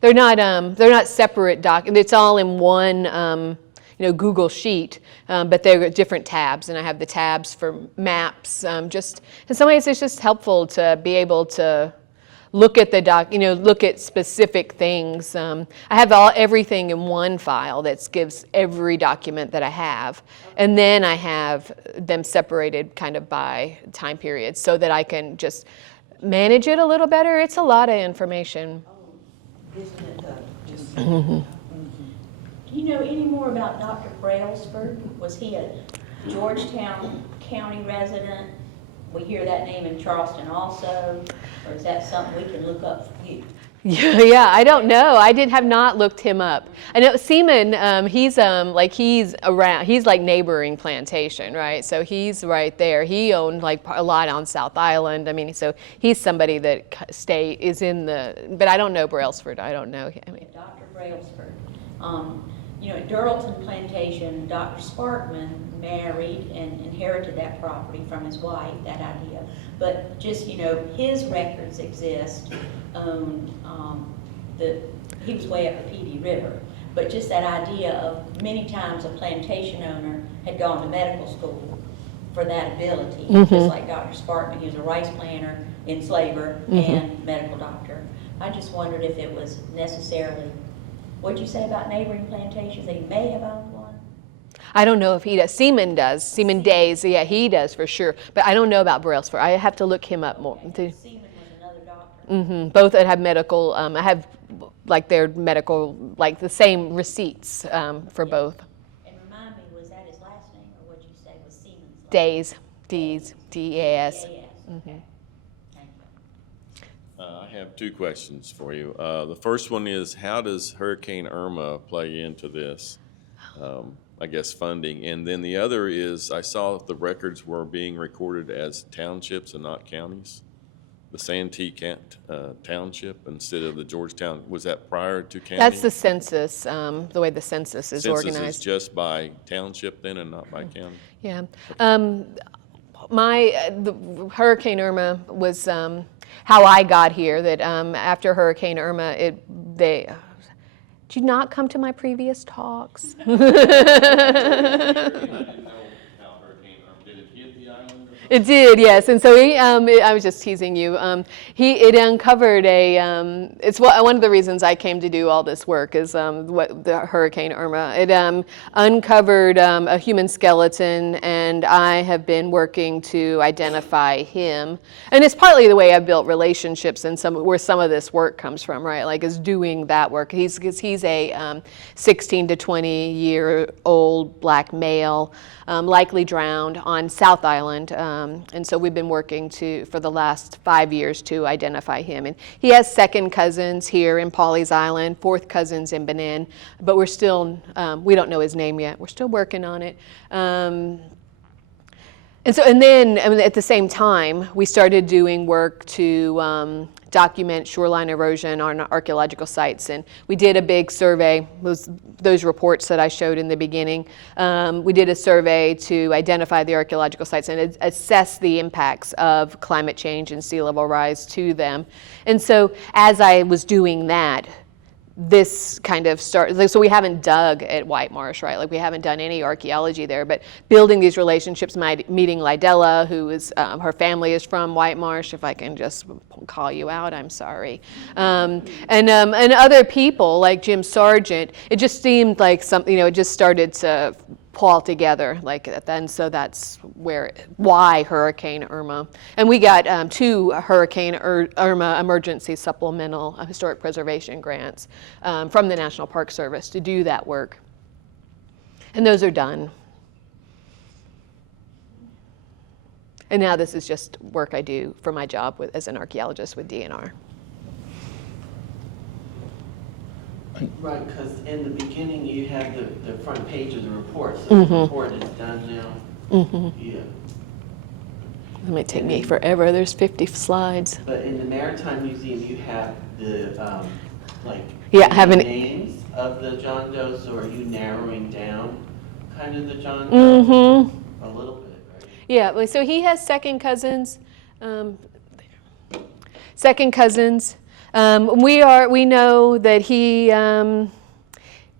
They're not separate documents. It's all in one Google sheet, but they're different tabs, and I have the tabs for maps. Just in some ways, it's just helpful to be able to look at the look at specific things. I have everything in one file that gives every document that I have, and then I have them separated kind of by time period, so that I can just manage it a little better. It's a lot of information. Isn't it just? Do you know any more about Dr. Brailsford? Was he a Georgetown County resident? We hear that name in Charleston also, or is that something we can look up for you? Yeah, I don't know. I have not looked him up. I know Seaman. He's around. He's like neighboring Plantation, right? So he's right there. He owned like a lot on South Island. I mean, so he's somebody that is in the. But I don't know Brailsford. I don't know him. Dr. Brailsford. At Duralton Plantation, Dr. Sparkman married and inherited that property from his wife, that idea. But just, his records exist. He was way up the P.D. River. But just that idea of many times a plantation owner had gone to medical school for that ability. Just like Dr. Sparkman, he was a rice planter, enslaver, and medical doctor. I just wondered if it was necessarily. What'd you say about neighboring plantations? They may have owned one? I don't know if he does. Seaman does. Seaman Days, yeah, he does for sure. But I don't know about Brailsford. I have to look him up more. Okay. Seaman was another doctor. Both that have medical. I have like their medical, like the same receipts for both. his last name, or what'd you say was Seaman's last? Days, D's, D-E-A-S. D-A-S, okay. Thank you. I have two questions for you. The first one is, how does Hurricane Irma play into this, I guess, funding? And then the other is, I saw the records were being recorded as townships and not counties. The Santee Township instead of the Georgetown, was that prior to county? That's the census, the way the census is Census organized. is just by township then and not by county? Yeah. The Hurricane Irma was how I got here, that after Hurricane Irma, did you not come to my previous talks? It did, yes. And so I was just teasing you. It uncovered it's one of the reasons I came to do all this work is the Hurricane Irma. It uncovered a human skeleton, and I have been working to identify him. And it's partly the way I've built relationships and where some of this work comes from, right? Like, is doing that work. He's a 16 to 20-year-old black male, likely drowned on South Island. And so we've been working for the last 5 years to identify him. And he has second cousins here in Pawleys Island, fourth cousins in Benin, but we're still, we don't know his name yet. We're still working on it. And then at the same time, we started doing work to document shoreline erosion on archaeological sites. And we did a big survey, those reports that I showed in the beginning. We did a survey to identify the archaeological sites and assess the impacts of climate change and sea level rise to them. And so as I was doing that, this kind of started, so we haven't dug at White Marsh, right? Like, we haven't done any archaeology there, but building these relationships, meeting Lidella, who is, her family is from White Marsh, if I can just call you out, I'm sorry. And other people like Jim Sargent, it just seemed like something, it just started to pull together like that. And so that's why Hurricane Irma. And we got 2 Hurricane Irma emergency supplemental historic preservation grants from the National Park Service to do that work. And those are done. And now this is just work I do for my job as an archaeologist with DNR. Right, because in the beginning you had the front page of the report, so the report is done now. Yeah. It might take me forever. There's 50 slides. But in the Maritime Museum, you have the names of the John Does, so are you narrowing down kind of the John Doe a little bit, right? Yeah, so he has second cousins. We know that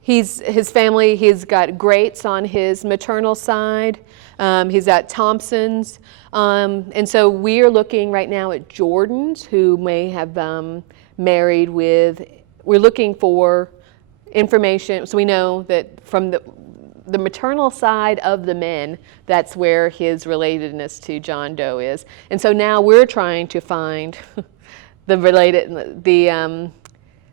his family, he's got greats on his maternal side. He's got Thompsons. And so we are looking right now at Jordans, who may have married with, we're looking for information. So we know that from the maternal side of the men, that's where his relatedness to John Doe is. And so now we're trying to find the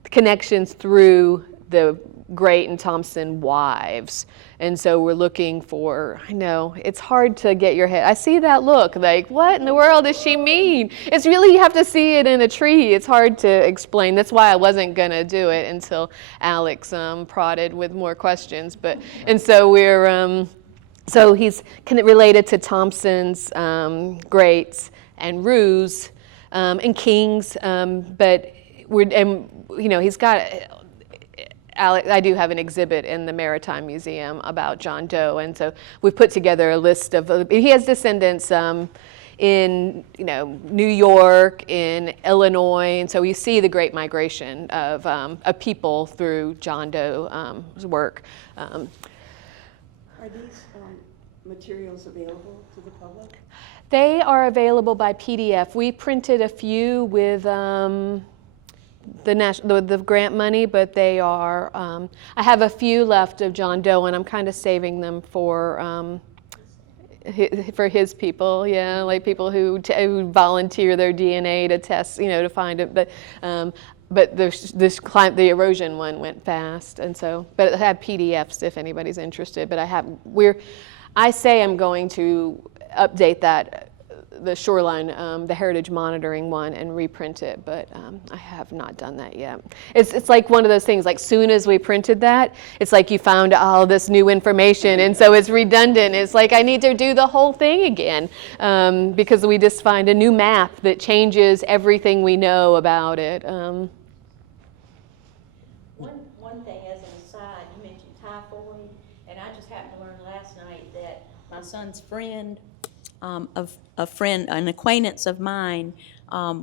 connections through the Great and Thompson wives. And so we're looking for, I know, it's hard to get your head. I see that look, like, what in the world does she mean? It's really, you have to see it in a tree. It's hard to explain. That's why I wasn't going to do it until Alex prodded with more questions. And so we're, so he's related to Thompson's, Greats, and Roos, and Kings, but he's got, Alex, I do have an exhibit in the Maritime Museum about John Doe, and so we've put together a list of, he has descendants in New York, in Illinois, and so we see the great migration of people through John Doe's work. Are these materials available to the public? They are available by PDF. We printed a few with the grant money, but they are, I have a few left of John Doe, and I'm kind of saving them for his people, like people who volunteer their DNA to test, to find it. but the erosion one went fast, and so, but I have PDFs if anybody's interested. But I say I'm going to update that, the shoreline, the heritage monitoring one, and reprint it, but I have not done that yet. It's like one of those things, like soon as we printed that, it's like you found all this new information, and so it's redundant. It's like I need to do the whole thing again, because we just find a new map that changes everything we know about it. One thing as an aside, you mentioned typhoid, and I just happened to learn last night that my son's friend, an acquaintance of mine,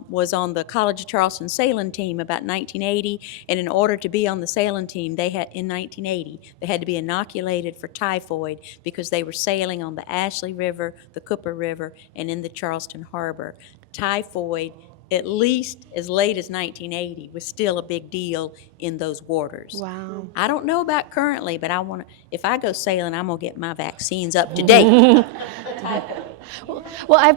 was on the College of Charleston sailing team about 1980, and in order to be on the sailing team, they had to be inoculated for typhoid because they were sailing on the Ashley River, the Cooper River, and in the Charleston Harbor. Typhoid, at least as late as 1980, was still a big deal in those waters. Wow. I don't know about currently, but if I go sailing, I'm gonna get my vaccines up to date. Well,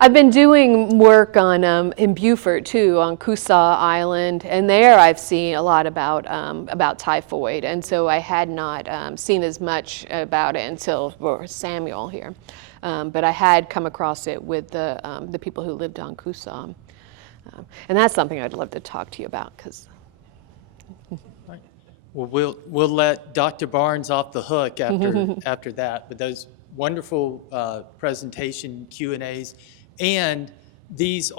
I've been doing work on in Beaufort too, on Coosaw Island, and there I've seen a lot about typhoid, and so I had not seen as much about it until Samuel here, but I had come across it with the people who lived on Coosaw, and that's something I'd love to talk to you about, because. Well, we'll let Dr. Barnes off the hook after that, but those wonderful presentation Q&As. And these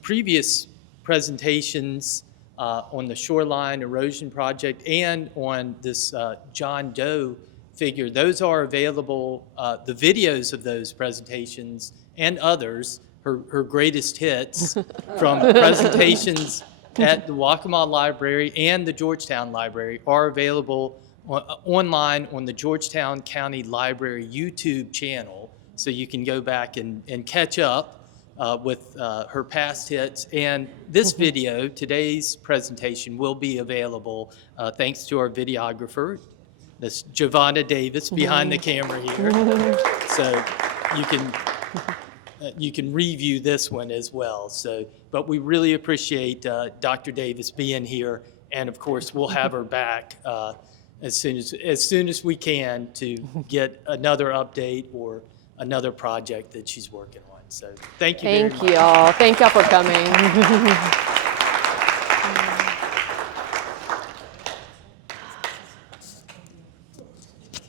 previous presentations on the shoreline erosion project and on this John Doe figure, those are available, the videos of those presentations and others, her greatest hits from presentations at the Waccamaw Library and the Georgetown Library are available online on the Georgetown County Library YouTube channel. So you can go back and catch up with her past hits. And this video, today's presentation, will be available thanks to our videographer. That's Giovanna Davis behind the camera here. So you can review this one as well. So, but we really appreciate Dr. Davis being here, and of course we'll have her back as soon as we can to get another update or another project that she's working on. So thank you very much. Thank you all. Thank y'all for coming.